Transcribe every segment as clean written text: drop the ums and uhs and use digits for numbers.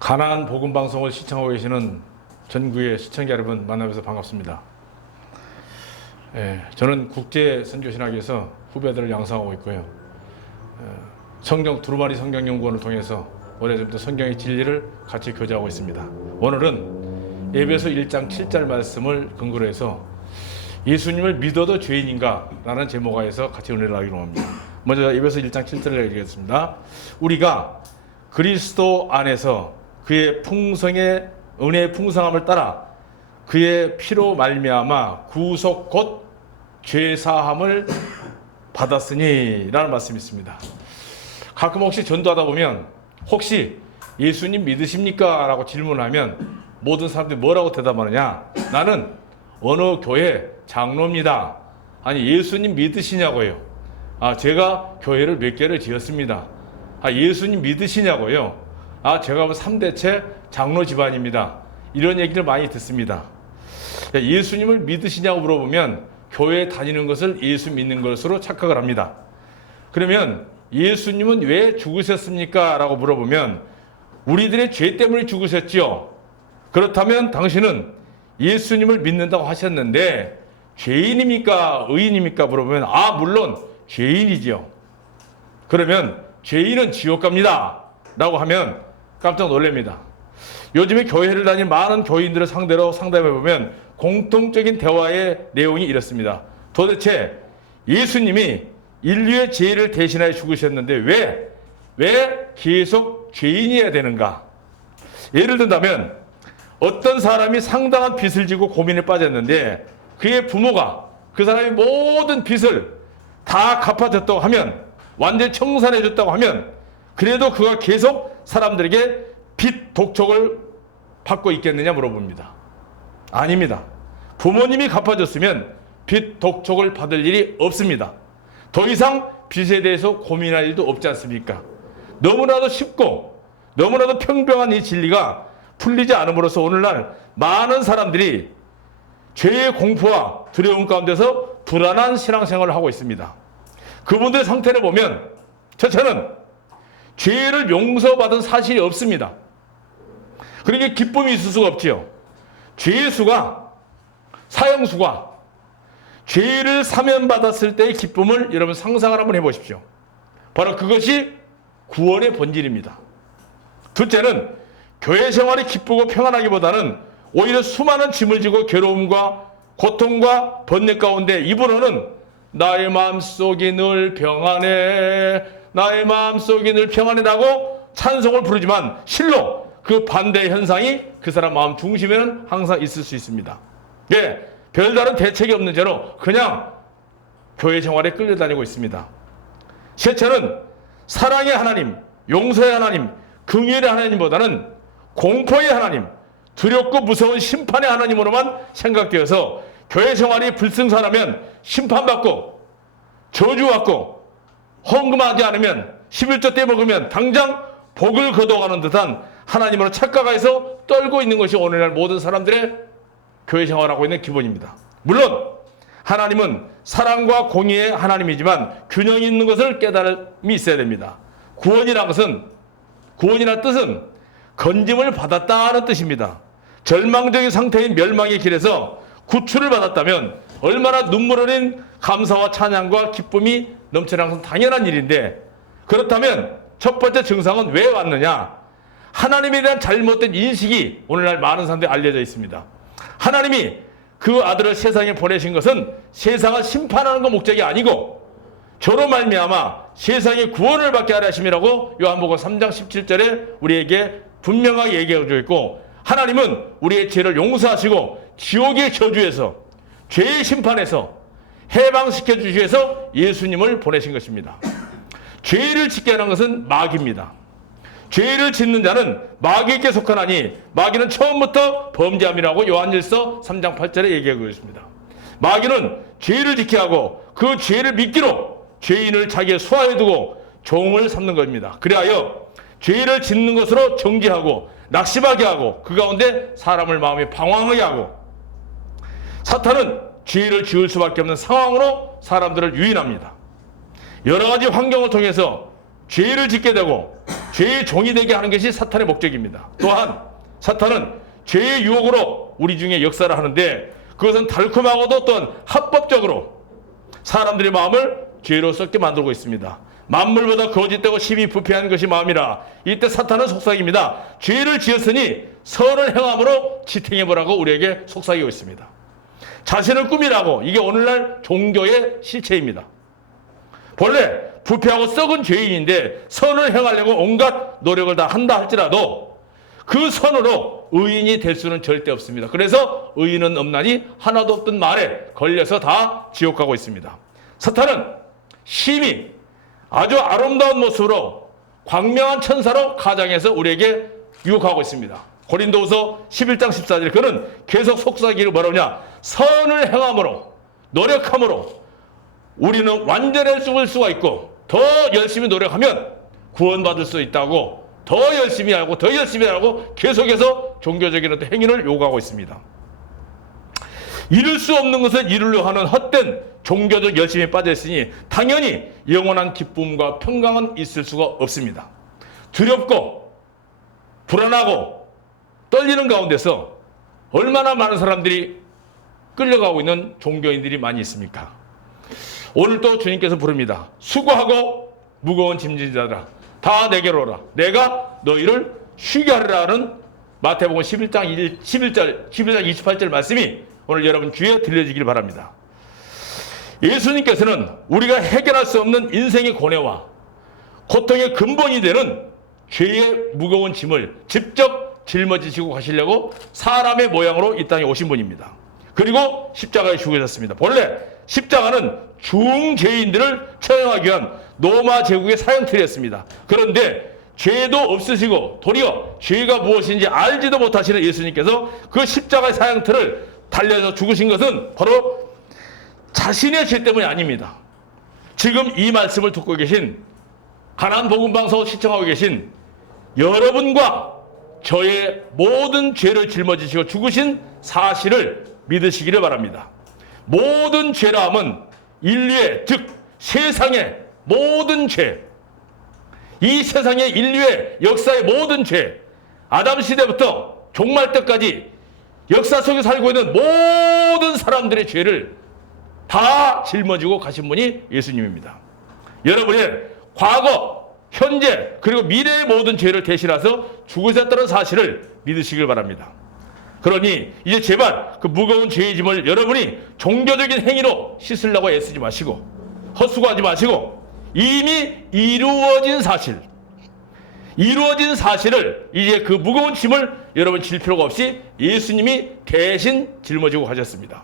가나안 복음 방송을 시청하고 계시는 전국의 시청자 여러분 만나뵈서 반갑습니다. 저는 국제 선교신학에서 후배들을 양성하고 있고요. 성경 두루마리 성경연구원을 통해서 오래전부터 성경의 진리를 같이 교제하고 있습니다. 오늘은 에베소 1장 7절 말씀을 근거로 해서 예수님을 믿어도 죄인인가? 라는 제목하에서 같이 은혜를 하기로 합니다. 먼저 에베소 1장 7절을 읽겠습니다. 우리가 그리스도 안에서 그의 풍성의 은혜의 풍성함을 따라 그의 피로 말미암아 구속 곧 죄사함을 받았으니 라는 말씀이 있습니다. 가끔 혹시 전도하다 보면 혹시 예수님 믿으십니까? 라고 질문하면 모든 사람들이 뭐라고 대답하느냐? 나는 어느 교회 장로입니다. 아니 예수님 믿으시냐고요? 제가 교회를 몇 개를 지었습니다. 예수님 믿으시냐고요? 제가 3대째 장로 집안입니다. 이런 얘기를 많이 듣습니다. 예수님을 믿으시냐고 물어보면 교회에 다니는 것을 예수 믿는 것으로 착각을 합니다. 그러면 예수님은 왜 죽으셨습니까? 라고 물어보면 우리들의 죄 때문에 죽으셨지요. 그렇다면 당신은 예수님을 믿는다고 하셨는데 죄인입니까? 의인입니까? 물어보면 물론 죄인이지요. 그러면 죄인은 지옥 갑니다. 라고 하면 깜짝 놀랍니다. 요즘에 교회를 다니는 많은 교인들을 상대로 상담해보면 공통적인 대화의 내용이 이렇습니다. 도대체 예수님이 인류의 죄를 대신하여 죽으셨는데 왜 계속 죄인이어야 되는가? 예를 든다면 어떤 사람이 상당한 빚을 지고 고민에 빠졌는데 그의 부모가 그 사람의 모든 빚을 다 갚아줬다고 하면 완전히 청산해줬다고 하면 그래도 그가 계속 사람들에게 빚 독촉을 받고 있겠느냐 물어봅니다. 아닙니다. 부모님이 갚아줬으면 빚 독촉을 받을 일이 없습니다. 더 이상 빚에 대해서 고민할 일도 없지 않습니까? 너무나도 쉽고 너무나도 평범한 이 진리가 풀리지 않음으로써 오늘날 많은 사람들이 죄의 공포와 두려움 가운데서 불안한 신앙생활을 하고 있습니다. 그분들의 상태를 보면 첫째는 죄를 용서받은 사실이 없습니다. 그러니까 기쁨이 있을 수가 없지요. 죄의 수가, 사형수가 죄를 사면받았을 때의 기쁨을 여러분 상상을 한번 해보십시오. 바로 그것이 구원의 본질입니다. 둘째는 교회 생활이 기쁘고 평안하기보다는 오히려 수많은 짐을 지고 괴로움과 고통과 번뇌 가운데 입으로는 나의 마음속이 늘 평안해, 나의 마음속이 늘 평안해라고 찬송을 부르지만 실로 그 반대의 현상이 그 사람 마음 중심에는 항상 있을 수 있습니다. 별다른 대책이 없는 채로 그냥 교회 생활에 끌려다니고 있습니다. 셋째는 사랑의 하나님, 용서의 하나님, 긍휼의 하나님보다는 공포의 하나님, 두렵고 무서운 심판의 하나님으로만 생각되어서 교회 생활이 불승선하면 심판받고 저주받고 헌금하지 않으면 11조 떼먹으면 당장 복을 거둬가는 듯한 하나님으로 착각해서 떨고 있는 것이 오늘날 모든 사람들의 교회 생활하고 있는 기본입니다. 물론 하나님은 사랑과 공의의 하나님이지만 균형 있는 것을 깨달음이 있어야 됩니다. 구원이라는 뜻은 건짐을 받았다는 뜻입니다. 절망적인 상태인 멸망의 길에서 구출을 받았다면 얼마나 눈물 흘린 감사와 찬양과 기쁨이 넘치는 것은 당연한 일인데 그렇다면 첫 번째 증상은 왜 왔느냐? 하나님에 대한 잘못된 인식이 오늘날 많은 사람들이 알려져 있습니다. 하나님이 그 아들을 세상에 보내신 것은 세상을 심판하는 것 목적이 아니고 저로 말미암아 세상의 구원을 받게 하려 하심이라고 요한복음 3장 17절에 우리에게 분명하게 얘기하고 있고 하나님은 우리의 죄를 용서하시고 지옥의 저주에서 죄의 심판에서 해방시켜 주시기 위해서 예수님을 보내신 것입니다. 죄를 짓게 하는 것은 마귀입니다. 죄를 짓는 자는 마귀에게 속하나니 마귀는 처음부터 범죄함이라고 요한일서 3장 8절에 얘기하고 있습니다. 마귀는 죄를 짓게 하고 그 죄를 미끼로 죄인을 자기의 수하에 두고 종을 삼는 겁니다. 그리하여 죄를 짓는 것으로 정죄하고 낙심하게 하고 그 가운데 사람을 마음에 방황하게 하고 사탄은 죄를 지을 수밖에 없는 상황으로 사람들을 유인합니다. 여러 가지 환경을 통해서 죄를 짓게 되고 죄의 종이 되게 하는 것이 사탄의 목적입니다. 또한 사탄은 죄의 유혹으로 우리 중에 역사를 하는데 그것은 달콤하고도 또한 합법적으로 사람들의 마음을 죄로 썩게 만들고 있습니다. 만물보다 거짓되고 심히 부패한 것이 마음이라. 이때 사탄은 속삭입니다. 죄를 지었으니 선을 행함으로 지탱해보라고 우리에게 속삭이고 있습니다. 자신을 꾸미라고. 이게 오늘날 종교의 실체입니다. 본래 부패하고 썩은 죄인인데 선을 행하려고 온갖 노력을 다 한다 할지라도 그 선으로 의인이 될 수는 절대 없습니다. 그래서 의인은 없나니 하나도 없던 말에 걸려서 다 지옥 가고 있습니다. 사탄은 심히 아주 아름다운 모습으로 광명한 천사로 가장해서 우리에게 유혹하고 있습니다. 고린도후서 11장 14절 그는 계속 속삭이기를 뭐라냐? 선을 행함으로 노력함으로 우리는 완전해질 수가 있고 더 열심히 노력하면 구원받을 수 있다고 더 열심히 하고 더 열심히 하고 계속해서 종교적인 어떤 행위를 요구하고 있습니다. 이룰 수 없는 것을 이루려 하는 헛된 종교적 열심에 빠져있으니 당연히 영원한 기쁨과 평강은 있을 수가 없습니다. 두렵고 불안하고 떨리는 가운데서 얼마나 많은 사람들이 끌려가고 있는 종교인들이 많이 있습니까? 오늘 또 주님께서 부릅니다. 수고하고 무거운 짐진 자들아 다 내게로 오라. 내가 너희를 쉬게 하리라는 마태복음 11장 28절 말씀이 오늘 여러분 귀에 들려지길 바랍니다. 예수님께서는 우리가 해결할 수 없는 인생의 고뇌와 고통의 근본이 되는 죄의 무거운 짐을 직접 짊어지시고 가시려고 사람의 모양으로 이 땅에 오신 분입니다. 그리고 십자가에 죽으셨습니다. 본래 십자가는 중죄인들을 처형하기 위한 로마 제국의 사형틀이었습니다. 그런데 죄도 없으시고 도리어 죄가 무엇인지 알지도 못하시는 예수님께서 그 십자가의 사형틀을 달려서 죽으신 것은 바로 자신의 죄 때문이 아닙니다. 지금 이 말씀을 듣고 계신 가나안 복음방송 시청하고 계신 여러분과 저의 모든 죄를 짊어지시고 죽으신 사실을 믿으시기를 바랍니다. 모든 죄라함은 인류의 즉 세상의 모든 죄, 이 세상의 인류의 역사의 모든 죄, 아담 시대부터 종말 때까지 역사 속에 살고 있는 모든 사람들의 죄를 다 짊어지고 가신 분이 예수님입니다. 여러분의 과거, 현재, 그리고 미래의 모든 죄를 대신해서 죽으셨다는 사실을 믿으시길 바랍니다. 그러니 이제 제발 그 무거운 죄의 짐을 여러분이 종교적인 행위로 씻으려고 애쓰지 마시고 헛수고하지 마시고 이미 이루어진 사실을 이제 그 무거운 짐을 여러분 질 필요가 없이 예수님이 대신 짊어지고 가셨습니다.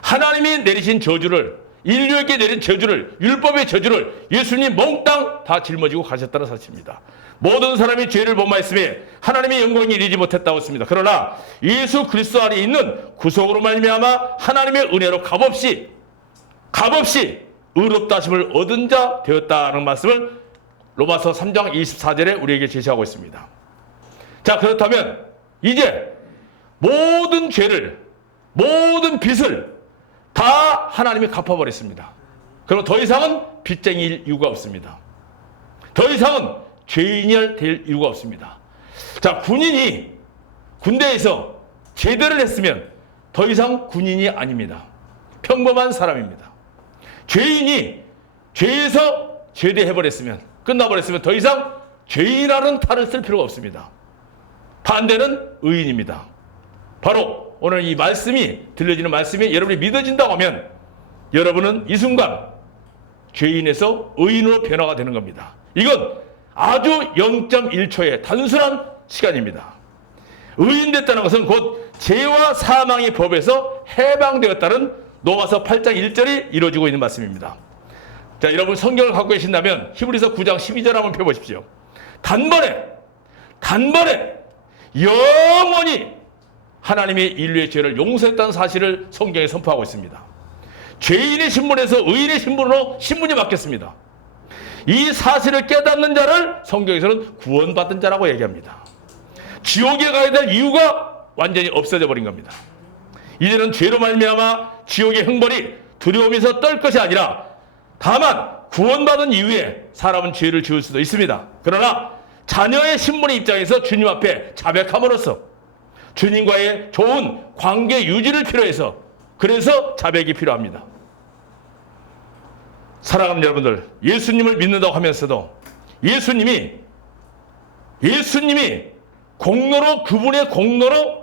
하나님이 내리신 저주를, 인류에게 내린 저주를, 율법의 저주를 예수님 몽땅 다 짊어지고 가셨다는 사실입니다. 모든 사람이 죄를 범하였음에 하나님의 영광이 이르지 못했다고 했습니다. 그러나 예수 그리스도 안에 있는 구속으로 말미암아 하나님의 은혜로 값없이 의롭다 하심을 얻은 자 되었다는 말씀을 로마서 3장 24절에 우리에게 제시하고 있습니다. 자, 그렇다면 이제 모든 죄를, 모든 빚을 다 하나님이 갚아버렸습니다. 그럼 더 이상은 빚쟁이일 이유가 없습니다. 더 이상은 죄인이 될 이유가 없습니다. 자, 군인이 군대에서 제대를 했으면 더 이상 군인이 아닙니다. 평범한 사람입니다. 죄인이 죄에서 제대해버렸으면, 끝나버렸으면 더 이상 죄인이라는 탈을 쓸 필요가 없습니다. 반대는 의인입니다. 바로 오늘 이 말씀이 들려지는 말씀이 여러분이 믿어진다고 하면 여러분은 이 순간 죄인에서 의인으로 변화가 되는 겁니다. 이건 아주 0.1초의 단순한 시간입니다. 의인됐다는 것은 곧 죄와 사망의 법에서 해방되었다는 로마서 8장 1절이 이루어지고 있는 말씀입니다. 자, 여러분 성경을 갖고 계신다면 히브리서 9장 12절 한번 펴보십시오. 단번에 영원히 하나님의 인류의 죄를 용서했다는 사실을 성경에 선포하고 있습니다. 죄인의 신분에서 의인의 신분으로 신분이 바뀌었습니다. 이 사실을 깨닫는 자를 성경에서는 구원받은 자라고 얘기합니다. 지옥에 가야 될 이유가 완전히 없어져 버린 겁니다. 이제는 죄로 말미암아 지옥의 형벌이 두려움에서 떨 것이 아니라 다만 구원받은 이후에 사람은 죄를 지을 수도 있습니다. 그러나 자녀의 신분의 입장에서 주님 앞에 자백함으로써 주님과의 좋은 관계 유지를 필요해서 그래서 자백이 필요합니다. 사랑하는 여러분들, 예수님을 믿는다고 하면서도 예수님이 공로로 그분의 공로로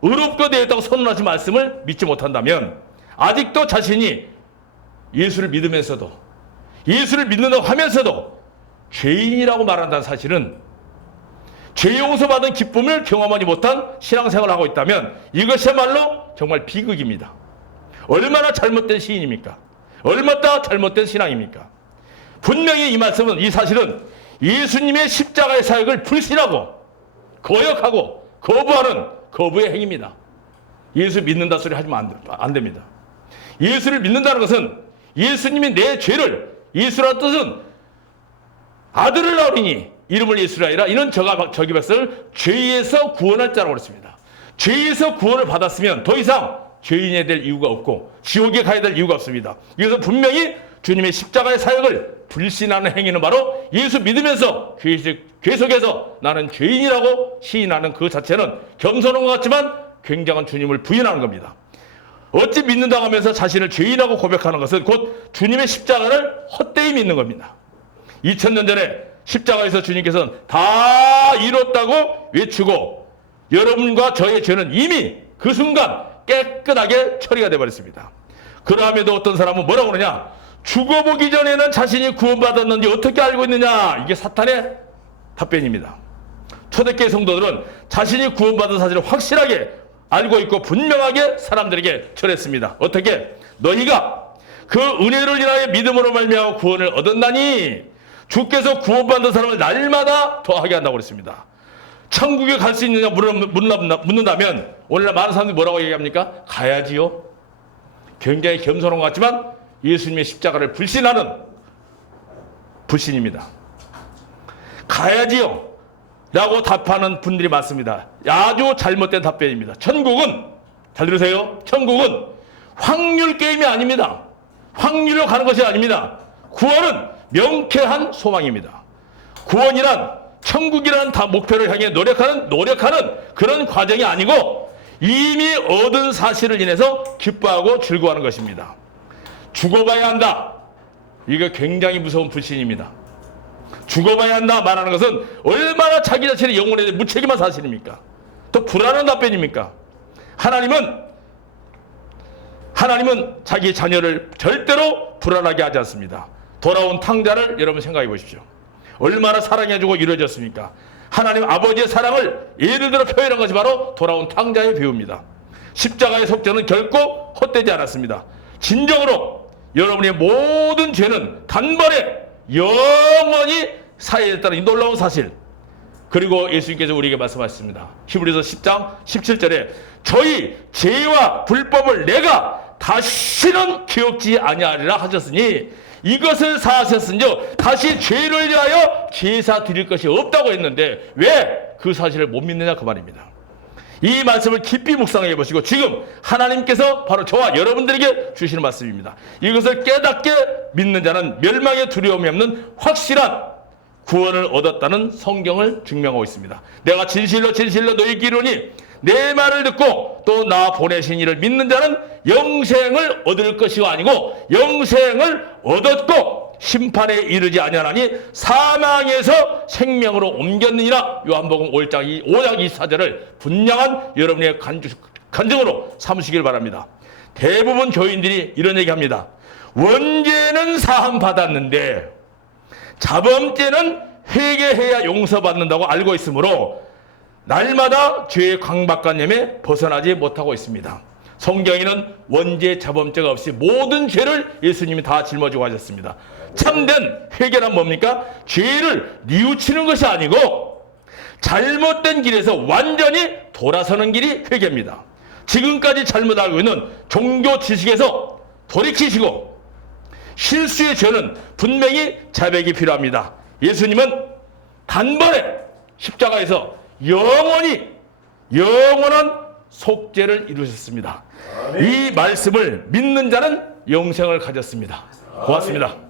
의롭게 되었다고 선언하신 말씀을 믿지 못한다면 아직도 자신이 예수를 믿으면서도 예수를 믿는다고 하면서도 죄인이라고 말한다는 사실은 죄 용서받은 기쁨을 경험하지 못한 신앙생활을 하고 있다면 이것이야말로 정말 비극입니다. 얼마나 잘못된 시인입니까? 얼마나 잘못된 신앙입니까? 분명히 이 말씀은, 이 사실은 예수님의 십자가의 사역을 불신하고 거역하고 거부하는 거부의 행위입니다. 예수 믿는다 소리 하시면 안 됩니다. 예수를 믿는다는 것은 예수님이 내 죄를, 예수라는 뜻은 아들을 낳으리니 이름을 예수라 하리라. 이는 저기 백성을 죄에서 구원할 자라고 그랬습니다. 죄에서 구원을 받았으면 더 이상 죄인이 될 이유가 없고 지옥에 가야 될 이유가 없습니다. 이것은 분명히 주님의 십자가의 사역을 불신하는 행위는 바로 예수 믿으면서 계속해서 나는 죄인이라고 시인하는 그 자체는 겸손한 것 같지만 굉장한 주님을 부인하는 겁니다. 어찌 믿는다고 하면서 자신을 죄인이라고 고백하는 것은 곧 주님의 십자가를 헛되이 믿는 겁니다. 2000년 전에 십자가에서 주님께서는 다 이뤘다고 외치고 여러분과 저의 죄는 이미 그 순간 깨끗하게 처리가 되어버렸습니다. 그러함에도 어떤 사람은 뭐라고 그러냐? 죽어보기 전에는 자신이 구원받았는지 어떻게 알고 있느냐? 이게 사탄의 답변입니다. 초대교회 성도들은 자신이 구원받은 사실을 확실하게 알고 있고 분명하게 사람들에게 전했습니다. 어떻게? 너희가 그 은혜를 인하여 믿음으로 말미암아 구원을 얻었나니 주께서 구원받은 사람을 날마다 더하게 한다고 그랬습니다. 천국에 갈 수 있느냐 묻는다면 오늘날 많은 사람들이 뭐라고 얘기합니까? 가야지요. 굉장히 겸손한 것 같지만 예수님의 십자가를 불신하는 불신입니다. 가야지요 라고 답하는 분들이 많습니다. 아주 잘못된 답변입니다. 천국은, 잘 들으세요, 천국은 확률 게임이 아닙니다. 확률로 가는 것이 아닙니다. 구원은 명쾌한 소망입니다. 구원이란 천국이라는 목표를 향해 노력하는 그런 과정이 아니고 이미 얻은 사실을 인해서 기뻐하고 즐거워하는 것입니다. 죽어봐야 한다. 이거 굉장히 무서운 불신입니다. 죽어봐야 한다 말하는 것은 얼마나 자기 자신의 영혼에 대해 무책임한 사실입니까? 또 불안한 답변입니까? 하나님은 자기 자녀를 절대로 불안하게 하지 않습니다. 돌아온 탕자를 여러분 생각해 보십시오. 얼마나 사랑해주고 이루어졌습니까? 하나님 아버지의 사랑을 예를 들어 표현한 것이 바로 돌아온 탕자의 배우입니다. 십자가의 속죄는 결코 헛되지 않았습니다. 진정으로 여러분의 모든 죄는 단번에 영원히 사해졌다는 이 놀라운 사실. 그리고 예수님께서 우리에게 말씀하셨습니다. 히브리서 10장 17절에 저희 죄와 불법을 내가 다시는 기억지 아니하리라 하셨으니 이것을 사하셨은즉 다시 죄를 위하여 제사 드릴 것이 없다고 했는데 왜 그 사실을 못 믿느냐 그 말입니다. 이 말씀을 깊이 묵상해 보시고 지금 하나님께서 바로 저와 여러분들에게 주시는 말씀입니다. 이것을 깨닫게 믿는 자는 멸망의 두려움이 없는 확실한 구원을 얻었다는 성경을 증명하고 있습니다. 내가 진실로 너희에게 이르노니 내 말을 듣고 또 나 보내신 이를 믿는 자는 영생을 얻을 것이 아니고 영생을 얻었고 심판에 이르지 아니하나니 사망에서 생명으로 옮겼느니라. 요한복음 5장 24절을 분명한 여러분의 간증으로 삼으시길 바랍니다. 대부분 교인들이 이런 얘기합니다. 원죄는 사함 받았는데 자범죄는 회개해야 용서받는다고 알고 있으므로 날마다 죄의 강박관념에 벗어나지 못하고 있습니다. 성경에는 원죄, 자범죄가 없이 모든 죄를 예수님이 다 짊어지고 하셨습니다. 참된 회개란 뭡니까? 죄를 뉘우치는 것이 아니고 잘못된 길에서 완전히 돌아서는 길이 회개입니다. 지금까지 잘못 알고 있는 종교 지식에서 돌이키시고 실수의 죄는 분명히 자백이 필요합니다. 예수님은 단번에 십자가에서 영원한 속죄를 이루셨습니다. 이 말씀을 믿는 자는 영생을 가졌습니다. 고맙습니다.